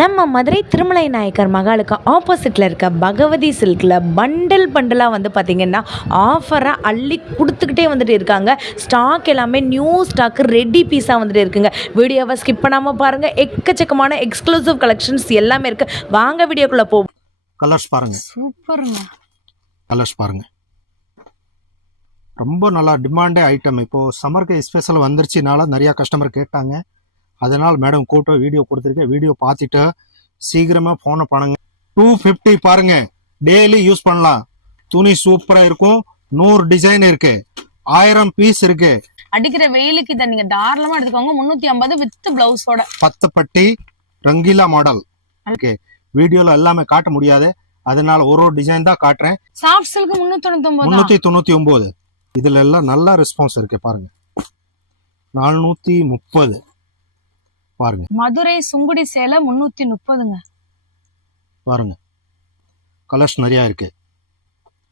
நம்ம மதுரை திருமலை நாயக்கர் மகாலுக்கு ஆப்போசிட்டில் இருக்க பகவதி சில்கில் பண்டலாக வந்து பார்த்திங்கன்னா ஆஃபராக அள்ளி கொடுத்துக்கிட்டே வந்துட்டு இருக்காங்க. ஸ்டாக் எல்லாமே நியூ ஸ்டாக்கு ரெடி பீஸாக வந்துட்டு இருக்குங்க. வீடியோவை ஸ்கிப் பண்ணாமல் பாருங்கள். எக்கச்சக்கமான எக்ஸ்க்ளூசிவ் கலெக்ஷன்ஸ் எல்லாமே இருக்குது. வாங்க வீடியோக்குள்ளே போ. கலர்ஸ் பாருங்க, சூப்பருங்க. கலர்ஸ் பாருங்க, ரொம்ப நல்லா டிமாண்டே ஐட்டம். இப்போது சம்மருக்கு ஸ்பெஷல் வந்துருச்சுனால நிறையா கஸ்டமர் கேட்டாங்க. அதனால் மேடம் கூட்ட வீடியோ கொடுத்துருக்கேன். வீடியோ பார்த்துட்டு சீக்கிரமாக ஃபோனை பண்ணுங்க. 250 பாருங்க, டெய்லி யூஸ் பண்ணலாம். துணி சூப்பராக இருக்கும். 100 டிசைன் இருக்கு, 1000 பீஸ் இருக்கு. அடிக்கிற வெயிலுக்கு இதை நீங்க தாராளமா எடுத்துக்கோங்க. 350 வித் பிளவுஸோட 10 பட்டி ரங்கீலா மாடல். ஓகே, வீடியோல எல்லாமே காட்ட முடியாது, அதனால ஒரு டிசைன் தான் காட்டுறேன். Soft silk 399. இதுல எல்லாம் நல்ல ரெஸ்பான்ஸ் இருக்கு பாருங்க. 430 பாருங்க. மதுரை சுங்குடி சேலை 330ங்க. பாருங்க, கலர்ஸ் நிறைய இருக்கு.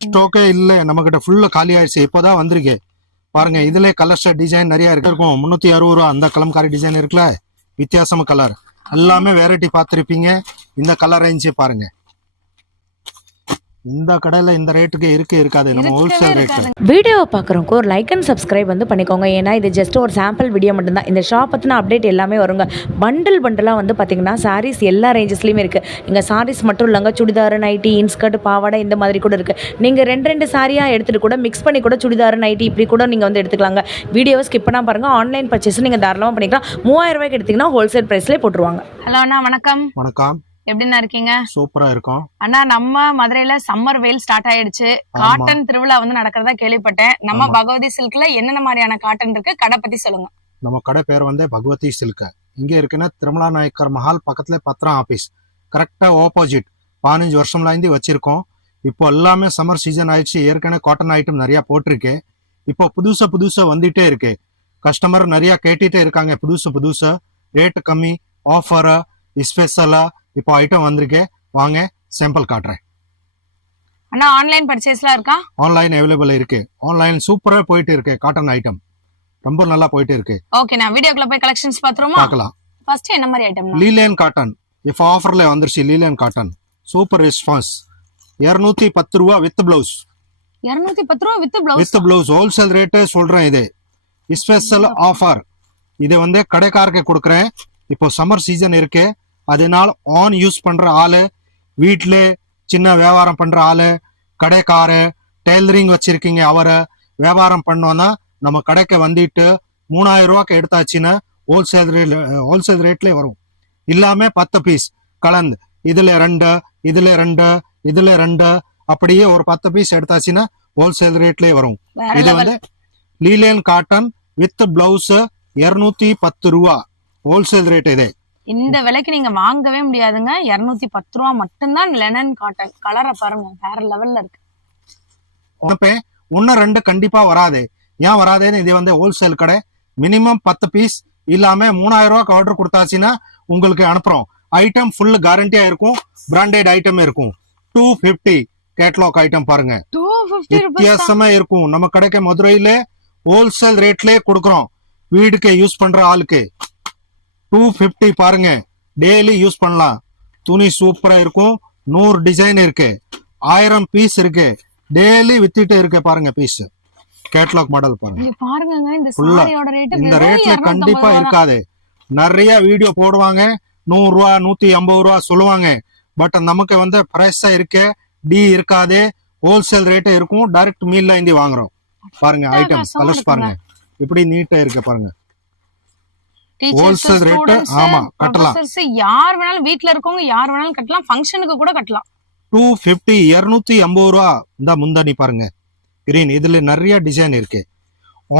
ஸ்டாக்கே இல்ல, நம்ம கிட்ட ஃபுல்லா காலி ஆயிடுச்சு. இப்போதான் வந்திருக்கு பாருங்க. இதுல கலர்ஸ் டிசைன் நிறைய இருக்கும். 360 ரூபா. அந்த கலம்காரி டிசைன் இருக்குல்ல, வித்தியாசமா கலர் எல்லாமே வெரைட்டி பார்த்துருப்பீங்க. இந்த கலர் ரேஞ்சு பாருங்க. இந்த கடையில் இந்த ரேட்டுக்கு இருக்காது, நம்ம ஹோல்சேல் ரேட். வீடியோவை பார்க்குறவங்க ஒரு லைக் அண்ட் சப்ஸ்கிரைப் வந்து பண்ணிக்கோங்க. ஏன்னா இது ஜஸ்ட் ஒரு சாம்பிள் வீடியோ மட்டும்தான். இந்த ஷாப் பற்றின அப்டேட் எல்லாமே வருங்க. பண்டலாக வந்து பார்த்திங்கன்னா சாரீஸ் எல்லா ரேஞ்சஸ்லையுமே இருக்குது. இங்கே சாரீஸ் மட்டும் இல்லைங்க, சுடிதார், நைட்டி, இன்ஸ்கர்ட், பாவாடை இந்த மாதிரி கூட இருக்குது. நீங்கள் ரெண்டு சாரியாக எடுத்துகிட்டு கூட மிக்ஸ் பண்ணி கூட சுடிதார், நைட்டி இப்படி கூட நீங்கள் வந்து எடுத்துக்கலாங்க. வீடியோவை ஸ்கிப் பண்ணால் பாருங்கள். ஆன்லைன் பர்ச்சேஸ் நீங்கள் தாராளமாக பண்ணிக்கலாம். 3000 ரூபாய்க்கு எடுத்திங்கன்னா ஹோல்சேல் ப்ரைஸ்லேயே போட்டுருவாங்க. ஹலோ அண்ணா, வணக்கம். வணக்கம், எப்படின்னா இருக்கீங்க? சூப்பரா இருக்கும் அண்ணா. நம்ம மதுரையில சம்மர் வெயில் ஸ்டார்ட் ஆயிடுச்சு. காட்டன் திருவிழா வந்து நடக்கிறதா கேள்விப்பட்டேன். நம்ம பகவதி சில்க்ல என்னென்ன மாதிரியான காட்டன் இருக்கு, கடை பத்தி சொல்லுங்க. நம்ம கடை பேர் வந்து பகவதி சில்க். இங்க இருக்குன்னா திருமலா நாயக்கர் மஹால் பக்கத்துல பத்திரம் ஆபீஸ் கரெக்டா ஆப்போசிட். 15 வருஷம்ல இருந்து வச்சிருக்கோம். இப்போ எல்லாமே சம்மர் சீசன் ஆயிடுச்சு. ஏற்கனவே காட்டன் ஐட்டம் நிறைய போட்டிருக்கு. இப்போ புதுசா வந்துட்டே இருக்கு. கஸ்டமர் நிறைய கேட்டுட்டே இருக்காங்க. புதுசா ரேட் கம்மி, ஆஃபர், ஸ்பெஷலா இப்போ ஐட்டம் வந்திருக்கு. வாங்க சாம்பிள் காட்டுறேன். அண்ணா, ஆன்லைன் பர்ச்சேஸ்லாம் இருக்கா? ஆன்லைன் அவைலபிள் இருக்கு. ஆன்லைன் சூப்பரா போயிட்டு இருக்கு. காட்டன் ஐட்டம் ரொம்ப நல்லா போயிட்டு இருக்கு. ஓகே, நான் வீடியோக்குள்ள போய் கலெக்ஷன்ஸ் பாத்துறோமா? பார்க்கலாம். ஃபர்ஸ்ட் என்ன மாதிரி ஐட்டம்? லீலேன் காட்டன் இப்போ ஆஃபர்ல வந்துருச்சு. லீலேன் காட்டன் சூப்பர் ரெஸ்பான்ஸ். 210 ரூபா வித் பிளவுஸ். 210 ரூபா வித் பிளவுஸ் ஹோல்சேல் ரேட்டு சொல்றேன். இது ஸ்பெஷல் ஆஃபர். இது வந்து கடைக்காரருக்கு கொடுக்குறேன். இப்போ சம்மர் சீசன் இருக்கு, அதனால ஆன் யூஸ் பண்ற ஆளு, வீட்டுல சின்ன வியாபாரம் பண்ற ஆளு, கடைக்கார, டெய்லரிங் வச்சிருக்கீங்க, அவரை வியாபாரம் பண்ணோன்னா நம்ம கடைக்கு வந்துட்டு 3000 ரூபாய்க்கு எடுத்தாச்சுன்னா ஹோல்சேல் ரேட்ல வரும். இல்லாம 10 பீஸ் கலந்து இதுல 2 அப்படியே ஒரு 10 பீஸ் எடுத்தாச்சுன்னா ஹோல்சேல் ரேட்லயே வரும். இது வந்து லீலேன் காட்டன் வித் பிளவுஸ் 210 ரூபா ஹோல்சேல் ரேட். இது இந்த விலைக்கு நீங்க வாங்கவே முடியாதுங்க. 210 ரூபா மட்டும்தான். லெனன் காட்டன் கலரை பாருங்க, வேற லெவல்ல இருக்கு. 1-2 கண்டிப்பா வராது. ஏன் வராதுன்னு, இது வந்து ஹோல்சேல் கடை. மினிமம் 10 பீஸ் இல்லாம 3000 ரூபாய்க்கு ஆர்டர் கொடுத்தாச்சுன்னா உங்களுக்கு அனுப்புறோம். ஐட்டம் ஃபுல் கேரண்டியா இருக்கும். பிராண்டட் ஐட்டம் இருக்கும். 250 கேட்லாக் ஐட்டம் பாருங்க, 250 வித்தியாசமா இருக்கும். நம்ம கடைக்கு மதுரையில ஹோல்சேல் ரேட்லயே கொடுக்குறோம். வீடுக்கு யூஸ் பண்ற ஆளுக்கு 250 பாருங்க, டெய்லி யூஸ் பண்ணலாம். துணி சூப்பரா இருக்கும். 100 டிசைன் இருக்கு, 1000 பீஸ் இருக்கு. டெய்லி வித்திட்டு இருக்கு பாருங்க பீஸ். கேட்லாக் மாடல் பாருங்க. இந்த ரேட்ல கண்டிப்பா இருக்காது. நிறைய வீடியோ போடுவாங்க, 100 ரூபா 150 ரூபா சொல்லுவாங்க. பட் நமக்கு வந்து பிரைஸா இருக்கு, டி இருக்காது. ஹோல்சேல் ரேட்டே இருக்கும். டைரக்ட் மீல்ல இருந்து வாங்குறோம். பாருங்க ஐட்டம் கலர்ஸ் பாருங்க, இப்படி நீட்டா இருக்கு பாருங்க. Wholesale rate. ஆமா, கட்டலாம். யார் வேணாலும் வீட்ல இருக்கவங்க யார் வேணாலும் கட்டலாம். ஃபங்க்ஷனுக்கு கூட கட்டலாம். 250 250 ரூபா. இந்த முந்தானி பாருங்க, கிரீன். இதுல நிறைய டிசைன் இருக்கு.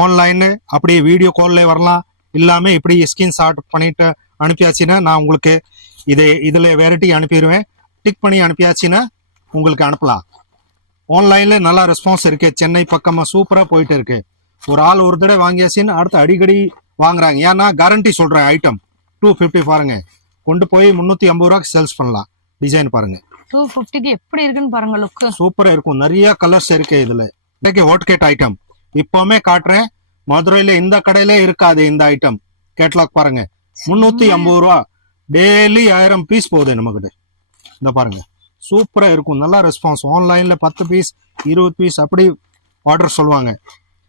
ஆன்லைன் அப்படியே வீடியோ கால்ல வரலாம். இல்லாம இப்படி ஸ்கிரீன்ஷாட் பண்ணிட்டு அனுப்பியாச்சுன்னா நான் உங்களுக்கு இதுல வெரைட்டி அனுப்பிடுவேன். டிக் பண்ணி அனுப்பியாச்சுன்னா உங்களுக்கு அனுப்பலாம். ஆன்லைன்ல நல்லா ரெஸ்பான்ஸ் இருக்கு. சென்னை பக்கமா சூப்பரா போயிட்டு இருக்கு. ஒரு ஆள் ஒரு தடவை வாங்கியாச்சுன்னு அடுத்து அடிக்கடி வாங்குறாங்க. ஏன்னா கேரண்டி சொல்றேன். ஐட்டம் 250 பாருங்க, கொண்டு போய் 350 ரூபாய்க்கு சேல்ஸ் பண்ணலாம். டிசைன் பாருங்க, 250க்கு எப்படி இருக்குன்னு பாருங்க. லுக் சூப்பரா இருக்கும். நிறைய கலர்ஸ் இருக்கு இதுல. இன்னைக்கு ஹாட் கேட் ஐட்டம் இப்பவுமே காட்டுறேன். மதுரையில இந்த கடையில இருக்காது இந்த ஐட்டம். கேட்லாக் பாருங்க, 350 ரூபா. டெய்லி 1000 பீஸ் போகுது நம்மகிட்ட. இந்த பாருங்க சூப்பரா இருக்கும், நல்லா ரெஸ்பான்ஸ். ஆன்லைன்ல 10 பீஸ் 20 பீஸ் அப்படி ஆர்டர் சொல்லுவாங்க.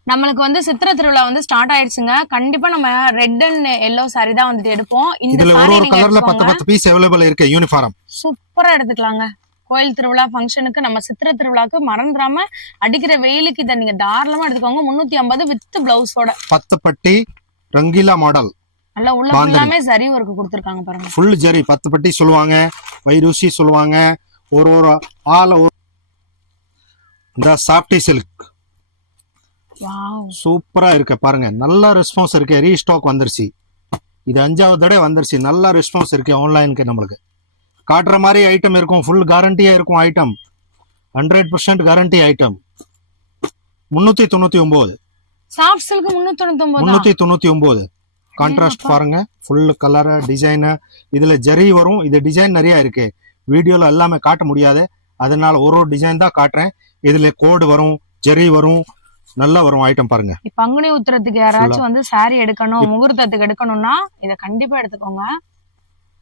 நம்மளுக்கு வந்து சித்திரை திருவிழா வந்து ஸ்டார்ட் ஆயிடுச்சுங்க. கண்டிப்பா நம்ம ரெட் அண்ட் எல்லோ சாரி தான் வந்துட்டு எடுப்போம். இந்த இதுல சாரி ஒரு நீங்க கலர்ல எடுத்துக்கோங்க. 10 பீஸ் அவைலபிள் இருக்கு. யூனிஃபார்ம் சூப்பரா எடுத்துக்கலாங்க. கோயில் திருவிழா ஃபங்க்ஷனுக்கு, நம்ம சித்திரை திருவிழாக்கு மறந்துடாம அடிக்கிற வெயிலுக்கு இதை நீங்க தாராளமா எடுத்துக்கோங்க. 350 வித் பிளவுஸோட 10 பட்டி ரங்கீலா மாடல். நல்லா உள்ள ஃபுல்லாமே ஜரி ஒர்க் கொடுத்துருக்காங்க பாருங்க. ஃபுல் ஜரி 10 பட்டி சொல்லுவாங்க, வைரூசி சொல்லுவாங்க. ஒரு ஆள் இந்த சாஃப்டி சில்க் வாவ் சூப்பரா இருக்கு பாருங்க. நல்ல ரெஸ்பான்ஸ் இருக்கு. ரீஸ்டாக் வந்துருச்சு. இது 5வது தடவை வந்துருச்சு. நல்ல ரெஸ்பான்ஸ் இருக்கு. ஆன்லைனுக்கு நம்மளுக்கு காட்டுற மாதிரி ஐட்டம் இருக்கும். ஃபுல் கேரண்டியா இருக்கும் item. 100% guarantee item. 399. Soft silk 399. Contrast பாருங்க. Full colour design. இதுல ஜரி வரும். இது டிசைன் நிறைய இருக்கு. வீடியோல எல்லாமே காட்ட முடியாது, அதனால ஒரு டிசைன் தான் காட்டுறேன். இதுல கோடு வரும், ஜரி வரும், நல்லா வரும் ஐட்டம் பாருங்க. பங்குனி உத்திரத்துக்கு யாராச்சும் வந்து சாரி எடுக்கணும், முகூர்த்தத்துக்கு எடுக்கணும்னா இத கண்டிப்பா எடுத்துக்கோங்க.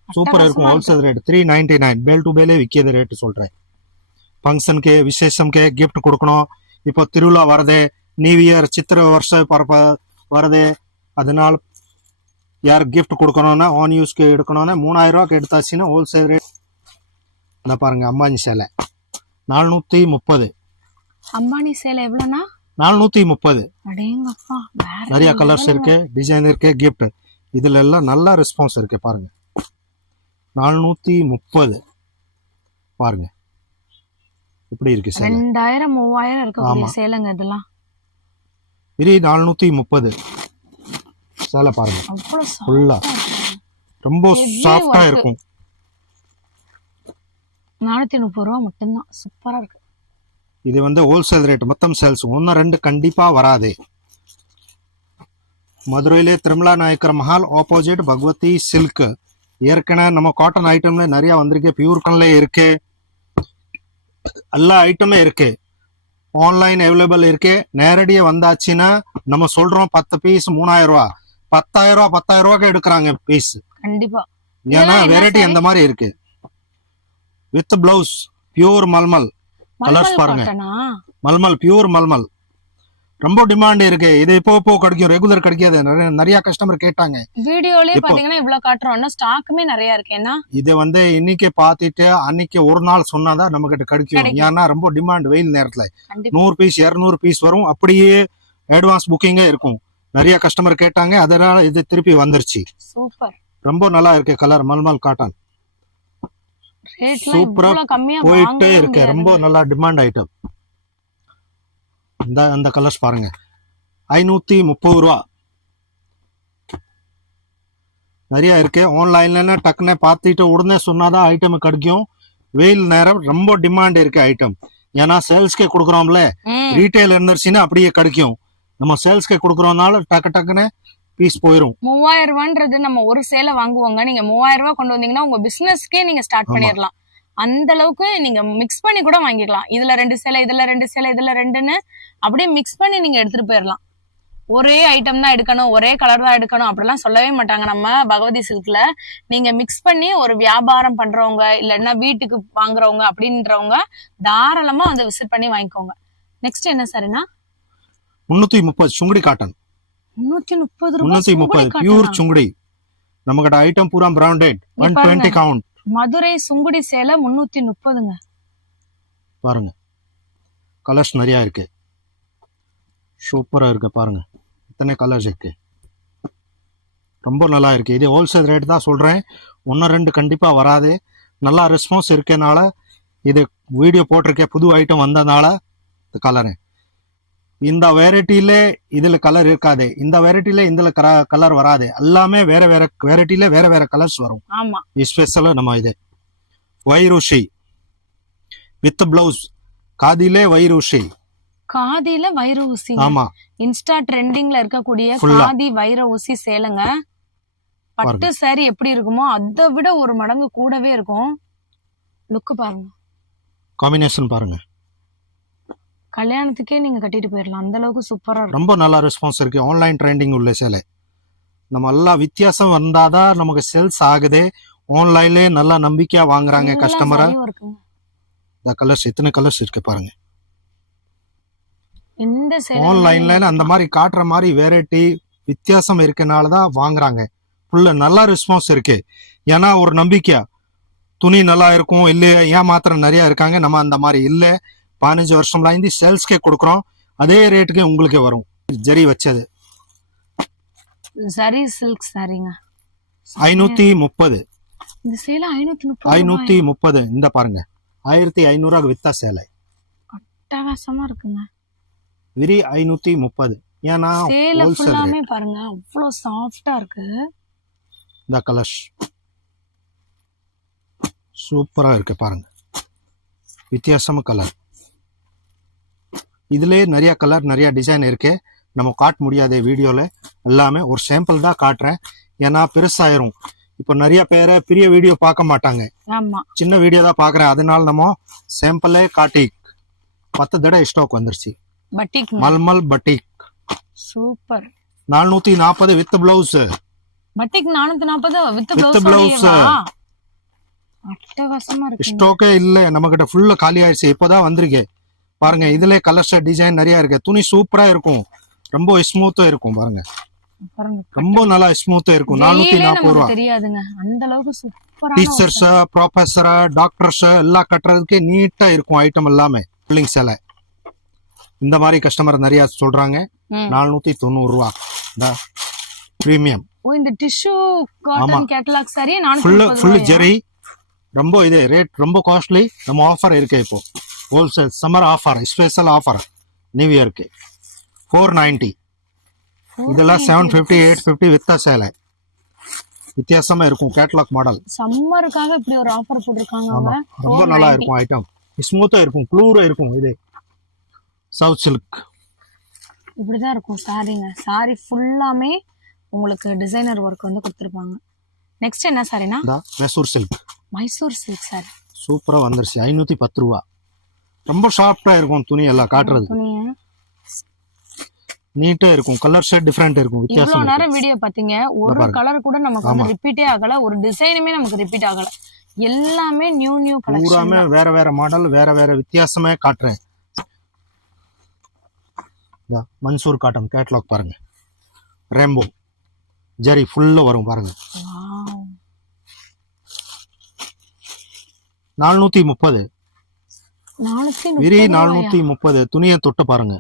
சூப்பரா இருக்கும். Wholesale rate 399. பேல் டு பேலே விற்கிற ரேட் சொல்றேன். ஃபங்க்ஷனுக்கு விசேஷம்க்கு கிஃப்ட் கொடுக்கணும். இப்போ திருவிழா வரதே, நியூ இயர் சித்திரை வருஷ பரப்ப வரதே, அதனால யார் கிஃப்ட் கொடுக்கணும்னா ஆன் யூஸ்க்கு எடுக்கணும்னா 3000 ரூபாய்க்கு எடுத்தாச்சுன்னா ஹோல்சேல் ரேட். இந்த பாருங்க அம்பானி சேலை 430. அம்பானி சேலை எவ்வளவுனா 430. அடேங்கப்பா, நிறைய கலர்ஸ் இருக்கு, டிசைன் இருக்கு, கிஃப்ட். இதுல எல்லாம் நல்ல ரெஸ்பான்ஸ் இருக்கு பாருங்க. 430 பாருங்க இப்படி இருக்கு சேலை. 2000 3000 இருக்கக்கூடிய சேலைங்க இதெல்லாம். இது 430 சேலை பாருங்க. அவ்வளவு ஃபுல்லா ரொம்ப சாஃப்டா இருக்கும். 430 ரூபா மட்டும்தான். சூப்பரா இருக்கு. இது வந்து ஹோல்சேல் ரேட். மொத்தம் சேல்ஸ் 1-2 கண்டிப்பா வராது. மதுரையிலே திருமலா நாயக்கர் மஹால் ஆப்போசிட் பகவதி சில்க். ஏற்கனவே நம்ம காட்டன் ஐட்டம்ல நிறைய வந்திருக்கு. பியூர் கன்ல இருக்கு, எல்லா ஐட்டமே இருக்கு. ஆன்லைன் அவைலபிள் இருக்கு. நேரடியா வந்தாச்சுன்னா நம்ம சொல்றோம் 10 பீஸ் 3000 ரூபா, 10,000 ரூபாய்க்கு எடுக்கிறாங்க பீஸ். கண்டிப்பா. ஏன்னா வெரைட்டி அந்த மாதிரி இருக்கு. With blouse pure mulmul colours பாருங்க. மல்மல் பியூர் மல்மல் ரொம்ப டிமாண்ட் இருக்கு. இது இப்போ கிடைக்கும், ரெகுலர் கிடைக்காது. நிறைய கஸ்டமர் கேட்டாங்க. வீடியோலயே பாத்தீங்கன்னா இவ்வளவு காட்டுறோம்னா ஸ்டாக்குமே நிறைய இருக்கு. ஏன்னா இது வந்து இன்னைக்கு பாத்துட்டு அன்னைக்கு ஒரு நாள் சொன்னாதான் நம்ம கிட்ட கிடைக்கும். ஏன்னா ரொம்ப டிமாண்ட் வெயில் நேரத்துல 100 பீஸ் 200 பீஸ் வரும். அப்படியே அட்வான்ஸ் புக்கிங்கே இருக்கும். நிறைய கஸ்டமர் கேட்டாங்க, அதனால இது திருப்பி வந்துருச்சு. சூப்பர், ரொம்ப நல்லா இருக்கு கலர். மல்மல் காட்டன் சூப்பரா போயிட்டே இருக்கு. ரொம்ப நல்லா டிமாண்ட் ஐட்டம். அந்த கலர்ஸ் பாருங்க. 530 ரூபா நிறைய இருக்கு. ஆன்லைன்ல டக்குன்னு பார்த்துட்டு உடனே சொன்னாதான் ஐட்டம் கிடைக்கும். வெயில் நேரம் ரொம்ப டிமாண்ட் இருக்கு ஐட்டம். ஏன்னா சேல்ஸ்க்கே கொடுக்குறோம்ல, ரீட்டைல் இருந்துச்சுன்னா அப்படியே கிடைக்கும். நம்ம சேல்ஸ்க்கே கொடுக்குறோம்னால டக்குன்னு பீஸ் போயிரும். 3000 ரூபான்றது நம்ம ஒரு சேலை வாங்குவோங்க. நீங்க 3000 ரூபாய் கொண்டு வந்தீங்கன்னா உங்க பிசினஸ்க்கே நீங்க ஸ்டார்ட் பண்ணிடலாம். அந்த அளவுக்கு நீங்க மிக்ஸ் பண்ணி கூட வாங்கிக்கலாம். இதுல 2 சேலை, இதுல 2 சேலை, இதுல 2ன்னு அப்படியே மிக்ஸ் பண்ணி நீங்க எடுத்துட்டு போயிடலாம். ஒரே ஐட்டம் தான் எடுக்கணும், ஒரே கலர் தான் எடுக்கணும் அப்படிலாம் சொல்லவே மாட்டாங்க நம்ம பகவதி சில்க்ல. நீங்க மிக்ஸ் பண்ணி ஒரு வியாபாரம் பண்றவங்க இல்லைன்னா வீட்டுக்கு வாங்குறவங்க அப்படின்றவங்க தாராளமா வந்து விசிட் பண்ணி வாங்கிக்கோங்க. நெக்ஸ்ட் என்ன சார்னா 330 சுங்குடி காட்டன். 330 ரூபாய் 330 பியூர் சுங்குடி. நம்ம கிட்ட ஐட்டம் பூரா பிராண்டட். 120 கவுண்ட். மதுரை சுங்குடி சேலை 330ங்க. பாருங்க கலர்ஸ் நிறைய இருக்கு. சூப்பரா இருக்கு பாருங்க. இத்தனை கலர்ஸ் இருக்கு. ரொம்ப நல்லா இருக்கு. இது ஹோல்சேல் ரேட் தான் சொல்றேன். 1-2 கண்டிப்பா வராது. நல்லா ரெஸ்பான்ஸ் இருக்கனால இது வீடியோ போட்டிருக்கேன். புது ஐட்டம் வந்ததுனால இந்த கலரு. இந்த வெரைட்டில இதுல கலர் இருக்காது. இந்த வெரைட்டில இதுல கலர் வராது. எல்லாமே வேற வேற வெரைட்டில வேற வேற கலர்ஸ் வரும். ஆமா, ஸ்பெஷலா நம்ம இது வைரூஷி வித் பிளவுஸ். காதிலே வைரூஷி. காதில வைர ஊசி. ஆமா, இன்ஸ்டா ட்ரெண்டிங்ல இருக்கக்கூடிய காதி வைர ஊசி சேலைங்க. பட்டு சாரி எப்படி இருக்குமோ அதை விட ஒரு மடங்கு கூடவே இருக்கும். லுக் பாருங்க, காம்பினேஷன் பாருங்க. கல்யாணத்துக்கே நீங்க கட்டிட்டு போயிடலாம். அந்த அளவுக்கு சூப்பரா இருக்கும். ரொம்ப நல்லா ரெஸ்பான்ஸ் இருக்கு. ஆன்லைன் ட்ரெண்டிங் உள்ள சேலை. நம்ம எல்லாம் வித்தியாசம் வந்தாதான் நமக்கு சேல்ஸ் ஆகுது. ஆன்லைன்லயே நல்லா நம்பிக்கையா வாங்குறாங்க Full ஆ கஸ்டமரை. saree work ங்க. இந்த கலர்ஸ் எத்தனை கலர்ஸ் இருக்கு பாருங்க. எந்த சேலை ஆன்லைன்ல அந்த மாதிரி காட்டுற மாதிரி வெரைட்டி வித்தியாசம் இருக்கனால தான் வாங்குறாங்க. ஃபுல்லா நல்ல ரெஸ்பான்ஸ் இருக்கு. ஏன்னா ஒரு நம்பிக்கையா துணி நல்லா இருக்கும் இல்லையா ஏமாத்திரம் நிறைய இருக்காங்க. நம்ம அந்த மாதிரி இல்லை. 15 வருஷம்ல இருந்து சேல்ஸ்க்கே கொடுக்குறோம். அதே ரேட்டுக்கு உங்களுக்கு வரும். ஜரி வச்சது சரி சில்க் சாரிங்க. 530. இந்த சேலை 530. 530. இந்த பாருங்க 1500 வித்தா சேலை அட்டகாசமா இருக்குங்க. விரி 530. ஏன்னா சேலை ஹோல்சேல் ஃபுல்லாமே பாருங்க அவ்வளவு சாஃப்டா இருக்கு. இந்த கலர்ஸ் சூப்பரா இருக்கு பாருங்க. வித்தியாசமா கலர். இதுலயே நிறைய கலர் நிறைய டிசைன் இருக்கு. நம்ம காட்ட முடியாத வீடியோல எல்லாமே ஒரு சாம்பிள் தான் காட்டுறேன். ஏன்னா பெருசாயிரும். இப்போ நிறைய பேரை பெரிய வீடியோ பார்க்க மாட்டாங்க. ஆமா சின்ன வீடியோ தான் பாக்குறேன். அதனால நம்ம சாம்பிளே காட்டி 10 தடவை ஸ்டாக் வந்துருச்சு. பட்டிக் mulmul பட்டிக் super. 440 with blouse. பட்டிக் 440 with With blouse. blouse. அட்டகாசமா இருக்கு. ஸ்டாக்கே இல்ல நம்ம கிட்ட ஃபுல்லா காலி ஆயிடுச்சு. இப்போதான் வந்திருக்கு பாருங்க. இதுல கலர்ஸ் டிசைன் நிறைய இருக்கு. துணி சூப்பரா இருக்கும். ரொம்ப ஸ்மூத்தா இருக்கும் பாருங்க. பாருங்க ரொம்ப நல்லா ஸ்மூத்தா இருக்கும். 440 ரூபா. தெரியாதுங்க அந்த அளவுக்கு சூப்பரா. டீச்சர்ஸ் ப்ரொஃபஸர் டாக்டர்ஸ் எல்லாம் கட்டுறதுக்கு நீட்டா இருக்கும் ஐட்டம் எல்லாமே. பில்லிங் சேலை இந்த மாதிரி கஸ்டமர் நிறைய சொல்றாங்க. 490 ரூபா பிரீமியம். ஓ இந்த tissue cotton catalogue sari full zari. ரொம்ப இது ரேட் ரொம்ப காஸ்ட்லி. நம்ம ஆஃபர் இருக்கு இப்போ. Wholesale summer offer special offer new இயருக்கு 490. இதெல்லாம் 750 850 வித்தா சேலை. வித்தியாசமா இருக்கும். Catalogue model. சம்மருக்காக இப்படி ஒரு ஆஃபர் போட்டிருக்காங்க. ஆமா ரொம்ப நல்லா இருக்கும். ஐட்டம் ஸ்மூத்தா இருக்கும். க்ளூரா இருக்கும். இது சவுத் சில்க் இப்படிதான் இருக்கும் சாரிங்க. சாரி ஃபுல்லாமே உங்களுக்கு டிசைனர் ஒர்க் வந்து கொடுத்துருப்பாங்க. நெக்ஸ்ட் என்ன சாரினா மைசூர் சில்க். மைசூர் சில்க் சாரி சூப்பரா வந்துருச்சு. 510 ரூபா. ரொம்ப சாஃப்டா இருக்கும். துணி எல்லாம் காட்டுறது துணிய நீட்டா இருக்கும். கலர் ஷேட் டிஃபரெண்ட் இருக்கும். இவ்வளவு வித்தியாசம் நேரம் வீடியோ பாத்தீங்க. ஒரு கலர் கூட நமக்கு வந்து ரிப்பீட்டே ஆகல. ஒரு டிசைனுமே நமக்கு ரிப்பீட் ஆகல. எல்லாமே நியூ கலெக்ஷன். பூராமே வேற வேற மாடல் வேற வேற வித்தியாசமே காட்டுறேன். மன்சூர் காட்டன் கேட்டலாக் பாருங்க. ரெம்போ ஜரி ஃபுல்லா வரும் பாருங்க. 430. விரி 430. துணியை தொட்டு பாருங்க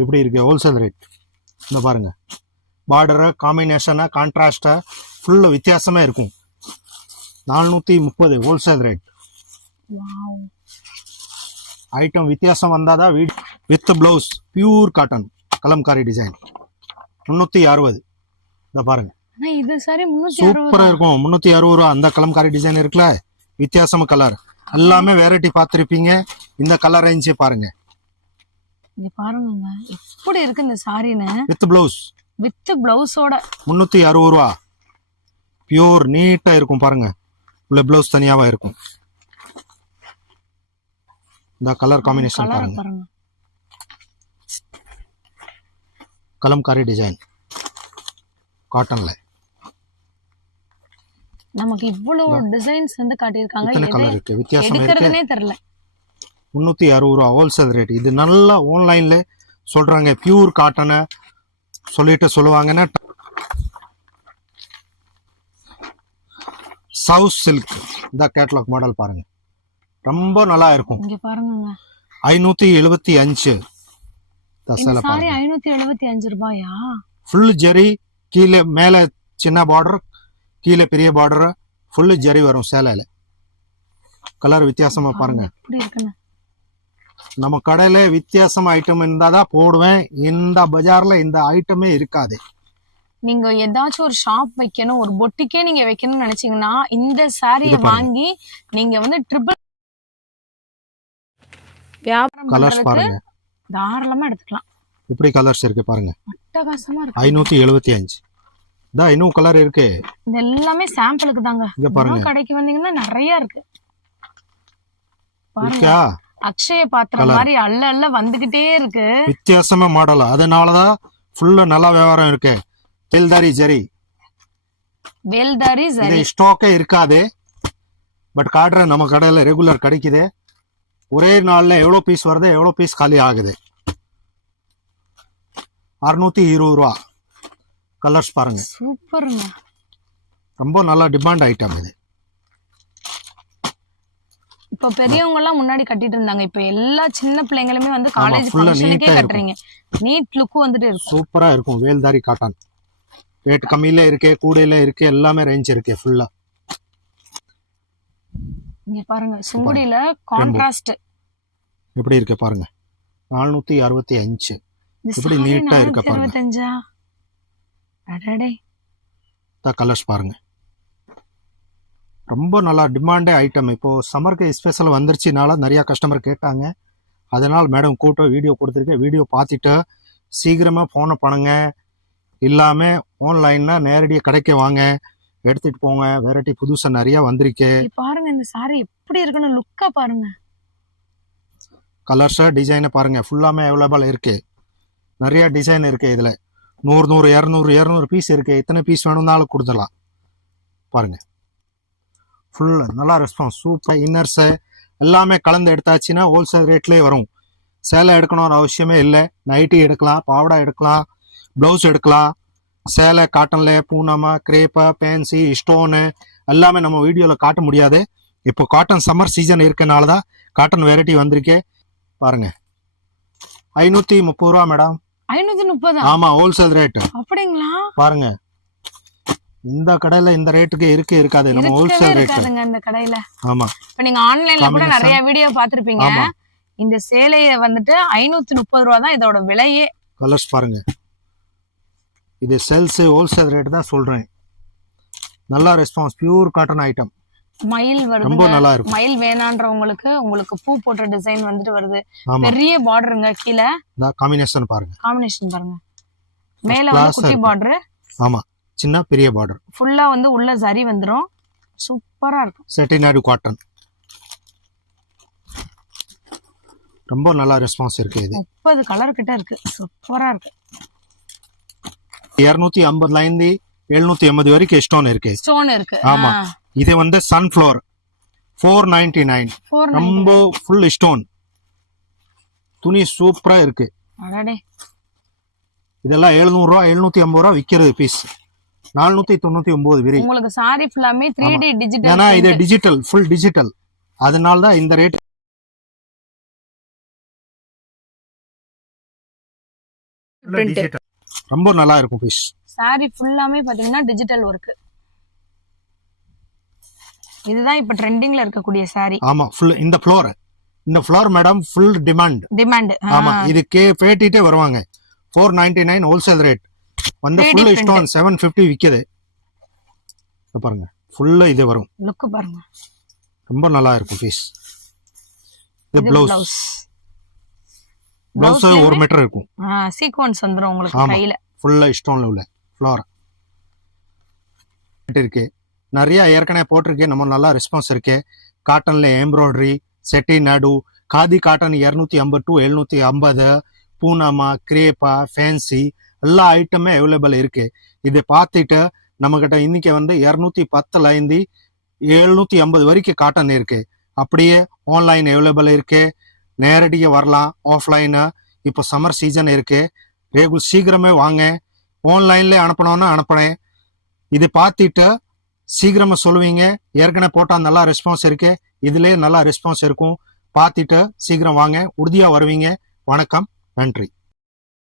எப்படி இருக்கு. Wholesale rate. இந்த பாருங்க பார்டர் காம்பினேஷனா கான்ட்ராஸ்டா ஃபுல்லு வித்தியாசமே இருக்கும். 430 ஹோல்சேல் ரேட். ஐட்டம் வித்தியாசம் வந்தாதான் with blouse pure cotton Kalamkari design 360. இந்த பாருங்க இது சாரி 360 சூப்பரா இருக்கும். 360 ரூபா. அந்த கலம்காரி டிசைன் இருக்குல்ல வித்தியாசமா கலர் எல்லாமே வெரைட்டி பார்த்திருப்பீங்க. இந்த கலர் ரேஞ்சே பாருங்க. இங்க பாருங்க எப்படி இருக்கு இந்த சாரின்னு. With blouse. வித் பிளவுஸோட 360 ரூபா. பியூர் நீட்டா இருக்கும் பாருங்க. உள்ள பிளவுஸ் தனியாவா இருக்கும். இந்த கலர் காம்பினேஷன் பாருங்க. கலம்காரி டிசைன் காட்டன்ல நமக்கு இவ்வளவு டிசைன்ஸ் வந்து காட்டியிருக்காங்க. எத்தனை கலர் இருக்கு வித்தியாசம் இருக்கு. எடுக்கிறதுனே தெரியல. 360 ரூபா ஹோல்சேல் ரேட். இது நல்லா ஆன்லைன்ல சொல்றாங்க பியூர் காட்டனை சொல்லிட்டு சொல்லுவாங்கன்னா சவுத் சில்க். இந்த கேட்டலாக் மாடல் பாருங்க. ரொம்ப நல்லா இருக்கும். இங்க பாருங்க 575. இந்த சாரி 575 ரூபாயா? ஃபுல் ஜெரி. கீழே மேல சின்ன பார்டர் கீழே பெரிய பார்டர் ஃபுல் ஜெரி வரும் சேலையில. கலர் வித்தியாசமா பாருங்க. எப்படி இருக்குன்னு நம்ம கடையில வித்தியாசமா ஐட்டம் இருந்தாதான் போடுவேன். இந்த பஜார்ல இந்த ஐட்டமே இருக்காது. நீங்க ஏதாச்சும் ஒரு ஷாப் வைக்கணும் ஒரு பொட்டிக்கே நீங்க வைக்கணும்னு நினைச்சீங்கன்னா இந்த சாரியை வாங்கி நீங்க வந்து ட்ரிபிள் வியாபாரம் பண்றதுக்கு தாராளமா எடுத்துக்கலாம். இப்படி கலர்ஸ் இருக்கு பாருங்க. அட்டகாசமா இருக்கு. 575. தான் இன்னும் கலர் இருக்கு. இது எல்லாமே சாம்பிளுக்கு தாங்க. இங்க பாருங்க. கடைக்கு வந்தீங்கன்னா நிறைய இருக்கு பாருங்க. இருக்கா அக்ஷய பாத்திரம் மாதிரி அல்ல அல்ல வந்துகிட்டே இருக்கு. வித்தியாசமா மாடல். அதனாலதான் ஃபுல்லா நல்லா வியாபாரம் இருக்கு. தெல்தாரி ஜரி வேல்தாரி இது சரி. ஸ்டாக்கே இருக்காது, பட் காட்டுற நம்ம கடையில ரெகுலர் கிடைக்குது. ஒரே நாள்ல எவ்வளவு பீஸ் வருது, எவ்வளவு பீஸ் காலி ஆகுது. 620 ரூபா. கலர்ஸ் பாருங்க, சூப்பருங்க. ரொம்ப நல்லா டிமாண்ட் ஐட்டம் இது. இப்ப பெரியவங்க எல்லாம் முன்னாடி கட்டிட்டு இருந்தாங்க, இப்ப எல்லா சின்ன பிள்ளைங்களுமே வந்து காலேஜ் full ஆ ஃபங்க்ஷனுக்கே neat ஆ கட்டுறீங்க. நீட் லுக் வந்துட்டு இருக்கும். சூப்பரா இருக்கும். வேல்தாரி காட்டன் ரேட் கம்மியில இருக்கு, கூடையில இருக்கு, எல்லாமே ரேஞ்ச் இருக்கு ஃபுல்லா. இங்க பாருங்க, சுங்குடியில கான்ட்ராஸ்ட். எப்படி இருக்கு பாருங்க, 465. இப்படி நீட்டா இருக்க பாருங்க. 425. அடடே. கலர்ஸ் பாருங்க, ரொம்ப நல்லா டிமாண்டே ஐட்டம். இப்போ சம்மருக்கு ஸ்பெஷல் வந்துருச்சுனால நிறைய கஸ்டமர் கேட்டாங்க, அதனால் மேடம் கூட்ட வீடியோ கொடுத்துருக்கேன். வீடியோ பார்த்துட்டு சீக்கிரமா ஃபோனை பண்ணுங்க. இல்லாம ஆன்லைன்னா நேரடியாக கடைக்கு வாங்க, எடுத்துட்டு போங்க. வெரைட்டி புதுசா நிறைய வந்திருக்கு. பாருங்க இந்த சாரி எப்படி இருக்குன்னு லுக்கா பாருங்க. கலர்ஸ் டிசைனை பாருங்க, ஃபுல்லாமே அவைலபிள் இருக்கு. நிறைய டிசைன் இருக்கு இதுல. 100 200 பீஸ் இருக்கு. எத்தனை பீஸ் வேணும்னாலும் கொடுத்துடலாம். பாருங்க, ஃபுல் நல்லா ரெஸ்பான்ஸ். சூப்பர். இன்னர்ஸ் எல்லாமே கலந்து எடுத்தாச்சுன்னா ஹோல்சேல் ரேட்லேயே வரும். சேலை எடுக்கணும்னு அவசியமே இல்லை. நைட்டி எடுக்கலாம், பாவடா எடுக்கலாம், ப்ளவுஸ் எடுக்கலாம். சேலை காட்டன்ல பூனமா, கிரேப்பா, பேன்சி, ஸ்டோனு எல்லாமே நம்ம வீடியோவில் காட்ட முடியாது. இப்போ காட்டன் சம்மர் சீசன் இருக்கனால தான் காட்டன் வெரைட்டி வந்திருக்கு. பாருங்க, 530 ரூபா மேடம். 530? ஆமா, ஹோல்சேல் ரேட். அப்படிங்களா? பாருங்க, இந்த கடையில இந்த ரேட்டுக்கு இருக்காது. நம்ம ஹோல்சேல் ரேட் இந்த கடையில. ஆமா, இப்ப நீங்க ஆன்லைன்ல கூட நிறைய வீடியோ பாத்திருப்பீங்க. இந்த சேலைய வந்துட்டு 530 ரூபா தான் இதோட விலையே. கலர்ஸ் பாருங்க, இது சேல்ஸ் ஹோல்சேல் ரேட் தான் சொல்றேன். நல்லா ரெஸ்பான்ஸ். Pure cotton item. மயில் வருது, ரொம்ப நல்லா இருக்கும். மயில் வேணான்றவங்களுக்கு உங்களுக்கு பூ போட்ட டிசைன் வந்துட்டு வருது. பெரிய பார்டருங்க, கீழ காம்பினேஷன் பாருங்க. காம்பினேஷன் பாருங்க. மேல வந்து குட்டி பார்டர். ஆமா, சின்ன பெரிய பார்டர். ஃபுல்லா வந்து உள்ள சரி வந்துரும். சூப்பரா இருக்கும். செட்டிநாடு காட்டன். ரொம்ப நல்லா ரெஸ்பான்ஸ் இருக்கு. இது 30 கலர் கிட்ட இருக்கு. சூப்பரா இருக்கு. 250ல இருந்து 780 வரைக்கும் ஸ்டோன் இருக்கு. ஸ்டோன் இருக்கு. ஆமா, இது வந்து சன்ஃப்ளவர் 499. ரொம்ப ஃபுல் ஸ்டோன். துணி சூப்பரா இருக்கு. அடடே. இதெல்லாம் 700 ரூபா 750 ரூபா விக்கிறது பீஸ். 499 விரி. உங்களுக்கு சாரி ஃபுல்லாமே 3D டிஜிட்டல். ஏன்னா இது டிஜிட்டல், ஃபுல் டிஜிட்டல். அதனால தான் இந்த ரேட். ரொம்ப நல்லா இருக்கும் பீஸ். சாரி ஃபுல்லாமே பாத்தீங்கன்னா டிஜிட்டல் ஒர்க். இதுதான் இப்ப ட்ரெண்டிங்ல இருக்கக்கூடிய சாரி. ஆமா, ஃபுல் இந்த ஃப்ளோர் மேடம் ஃபுல் டிமாண்ட். ஆமா, இது பேட்டிட்டே வருவாங்க. 499 ஹோல்சேல் ரேட். வந்து ஃபுல் ஸ்டோன் 750 விக்குது. பாருங்க, ஃபுல்லா இது வரும். லுக் பாருங்க, ரொம்ப நல்லா இருக்கும் பீஸ். இது ப்ளவுஸ் 1 மீட்டர் இருக்கும். சீக்வென்ஸ் வந்துரும் உங்களுக்கு கையில. ஃபுல்லா ஸ்டோன்ல உள்ள ஃப்ளவர் இருக்கு. நிறைய ஏற்கனவே போட்டிருக்கு. நம்ம நல்லா ரெஸ்பான்ஸ் இருக்கு. காட்டன்ல embroidery, Chettinad, khadi cotton 250 to 750, பூனமா, கிரேப்பா, ஃபேன்சி எல்லா ஐட்டமே அவைலபிள் இருக்கு. இதை பார்த்துட்டு நம்ம கிட்ட இன்னைக்கு வந்து 210ல இருந்து 750 வரைக்கும் காட்டன் இருக்கு. அப்படியே ஆன்லைன் அவைலபிள் இருக்கு. நேரடியாக வரலாம். ஆஃப்லைனு இப்போ சம்மர் சீசன் இருக்கு. சீக்கிரமே வாங்க. ஆன்லைன்ல அனுப்பணும்னா அனுப்புறேன். இது பார்த்துட்டு சீக்கிரமா சொல்லுவீங்க. ஏற்கனவே போட்டால் நல்லா ரெஸ்பான்ஸ் இருக்கு. இதுலேயே நல்லா ரெஸ்பான்ஸ் இருக்கும். பார்த்துட்டு சீக்கிரம் வாங்க. உறுதியாக வருவீங்க. வணக்கம், நன்றி.